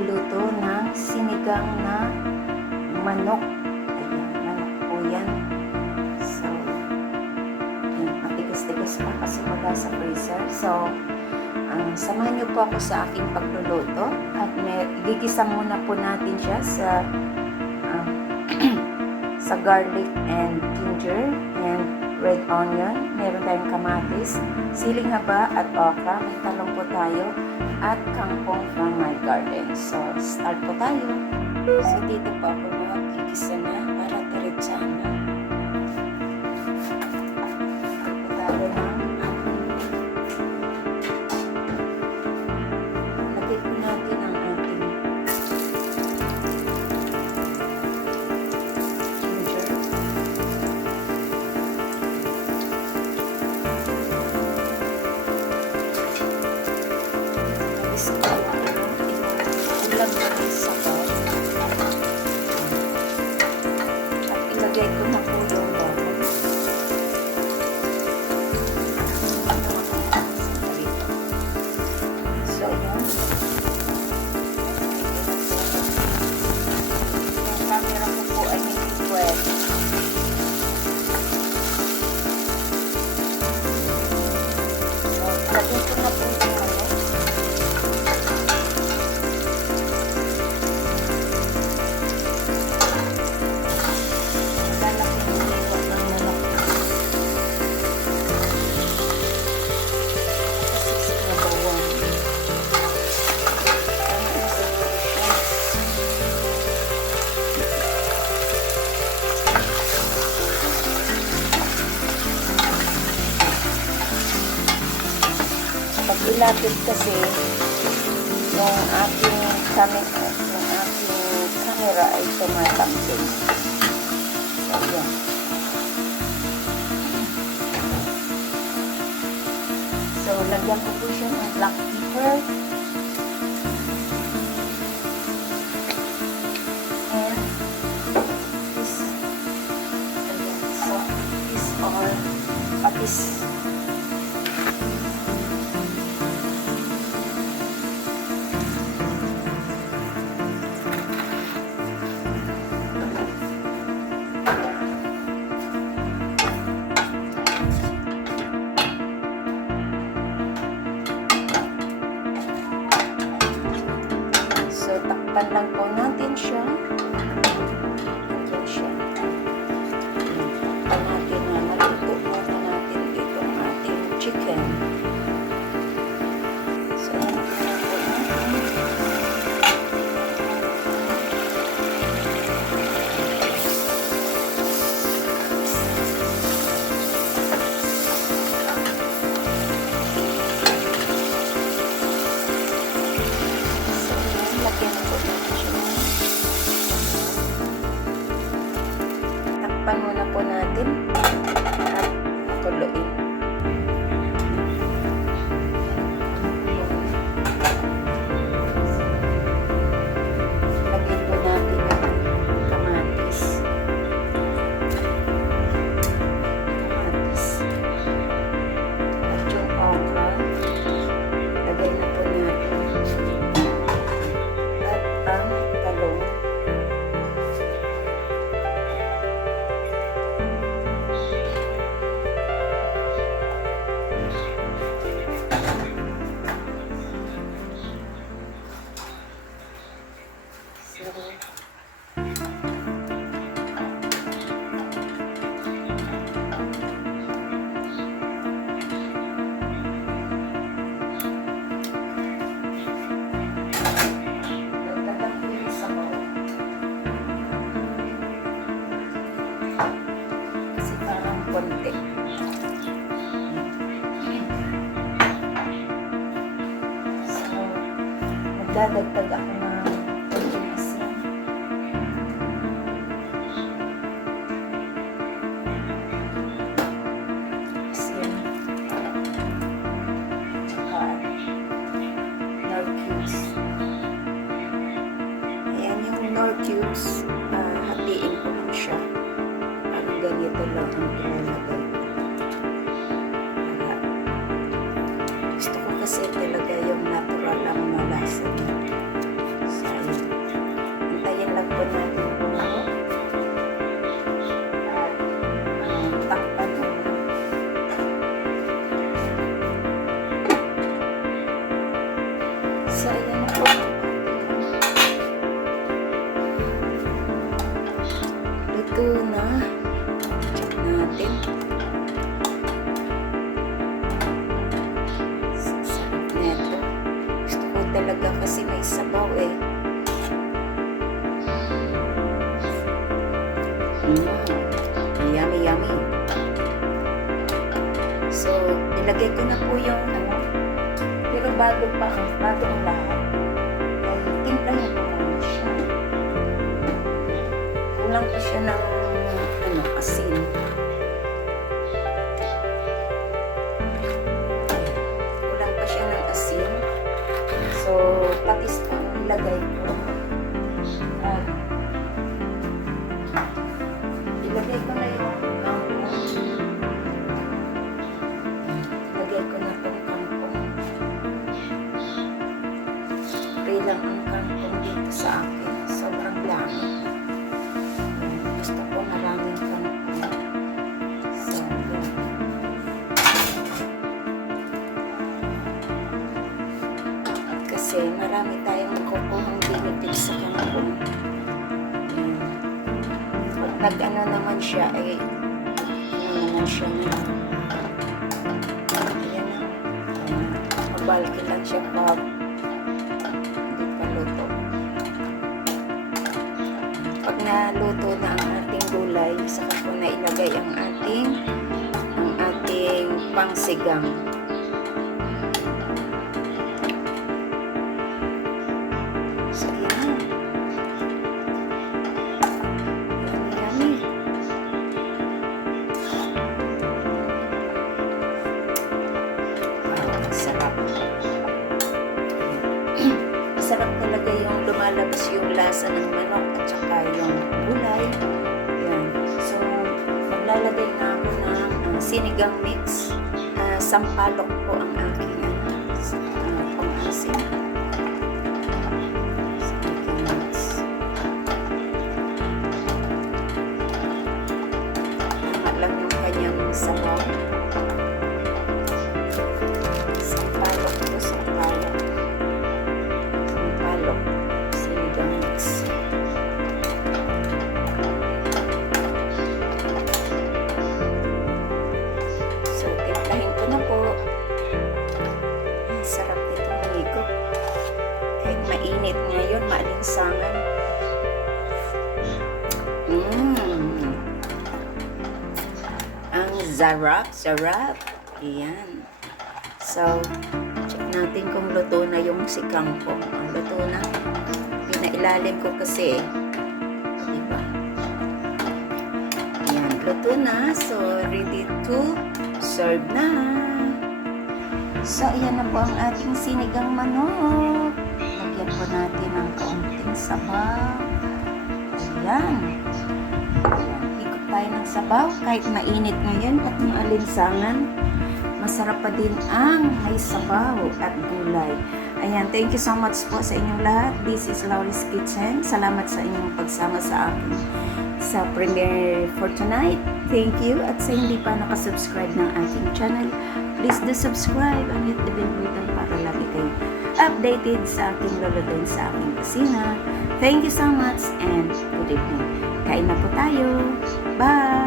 magluluto ng sinigang na manok. Ayan, manok po yan. So, matigas-tigas pa kasi mula sa freezer. So, samahan niyo po ako sa aking pagluluto. At igigisa muna po natin siya sa sa garlic and ginger and red onion. Meron tayong kamatis, siling haba at okra. May talong po tayo at kangkong from my garden. So, start po tayo. So, dito po ako magigisa na para diretsahan na. Ito tayo ng lagay po natin ang ating ilagay ko na po yung bawang. So, yan. Yung camera ko po ay hindi pwede. So, ilagay ko na po yung ilapit kasi yung aking camera ay tumatangkil. So, yan. So, lagyan ko po siya ng black pepper. And this, ayan. So, these are patis. Takpan lang po natin siya. Ayan siya. Takpan natin na maluto muna natin itong ating chicken. So, ayan po natin. Takpan muna po natin at pakuluin. Lagyan po natin yung kamatis. At yung okra. Lagay na po natin. At ang talong. Kasi parang konti. So, magdadagdag ako ng konting asin. Asin. Tsaka nor cubes. Ayan yung nor cubes. Hatiin ko lang siya. Parang ganito lang ang ilalagay ko. Gusto ko kasi talaga yung natural lang na lasa niya. So, may sabaw eh. Yummy, yummy. So, ilagay ko na po yung ano. Pero bago ang lahat, ay timplahin ko muna siya. Kulang pa siya ng asin. Kulang pa siya ng asin. So, patis po ang ilagay ko. At ilagay ko na yung kangkong. Ilagay ko na itong kangkong. Okay lang ang kangkong dito sa akin. Sobrang dami. Gusto ko maraming kangkong. So, yun. Kasi marami tayong makukuhang benefits sa kangkong. Pag nag-ano naman siya, ay ano naman siya na ayan na. Mabalki lang siya pag hindi pa luto. Pag naluto na ang ating gulay, saka ko na ilagay ang ating pangsigang. So, ayan. Yummy, yummy. Wow, sarap. Masarap talaga yung lumalabas yung lasa ng manok at saka yung gulay. Yan. So, maglalagay na ako ng sinigang mix. Sampalok po ang aking pang-asin. Sinigang mix. Tama lang yung kanyang sabaw. Sampalok po, sampalok. Sampalok. Sinigang mix. So, timplahin ko na po. Ang sarap nito manigo. Kahit mainit ngayon, maalinsangan. Ang sarap. Ayan. So, check natin kung luto na yung si kangkong. Luto na. Pinailalim ko kasi. Diba? Ayan, luto na. So, ready to serve na. So, ayan na po ang ating sinigang manok. Lagyan po natin ng kaunting sabaw. Ayan. Higop tayo ng sabaw. Kahit mainit ngayon at maalinsangan, masarap pa din ang may sabaw at gulay. Ayan, thank you so much po sa inyong lahat. This is Laurie's Kitchen. Salamat sa inyong pagsama sa akin sa premiere for tonight. Thank you. At sa hindi pa nakasubscribe ng aking channel, please do subscribe and hit the bell button para lagi kayo updated sa aking lulutuin sa aking kusina. Thank you so much and good evening. Kain na po tayo. Bye!